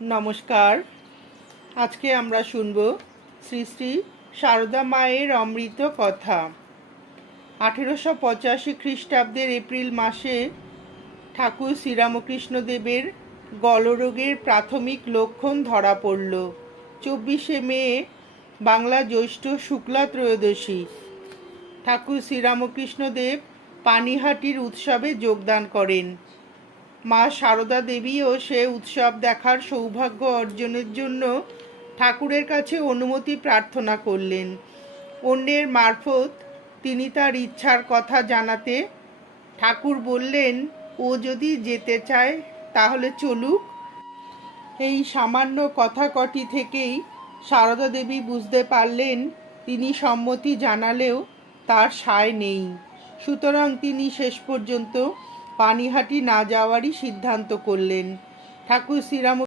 নমস্কার। আজকে আমরা শুনব শ্রী শ্রী সারদা মায়ের অমৃত কথা। 1885 খ্রিস্টাব্দের এপ্রিল মাসে ঠাকুর শ্রীরামকৃষ্ণদেবের গলরোগের প্রাথমিক লক্ষণ ধরা পড়ল। 24শে মে বাংলা জ্যৈষ্ঠ শুক্লা ত্রয়োদশী ঠাকুর শ্রীরামকৃষ্ণদেব পানিহাটির উৎসবে যোগদান করেন। মা সারদা দেবীও সে উৎসব দেখার সৌভাগ্য অর্জনের জন্য ঠাকুরের কাছে অনুমতি প্রার্থনা করলেন। অন্যের মারফত তিনি তার ইচ্ছার কথা জানাতে ঠাকুর বললেন, ও যদি যেতে চায় তাহলে চলুক। এই সামান্য কথা কটি থেকেই সারদা দেবী বুঝতে পারলেন তিনি সম্মতি জানালেও তার সায় নেই। সুতরাং তিনি শেষ পর্যন্ত পানিহাটি না যাওয়ারই সিদ্ধান্ত করলেন। ঠাকুর শ্রীরাম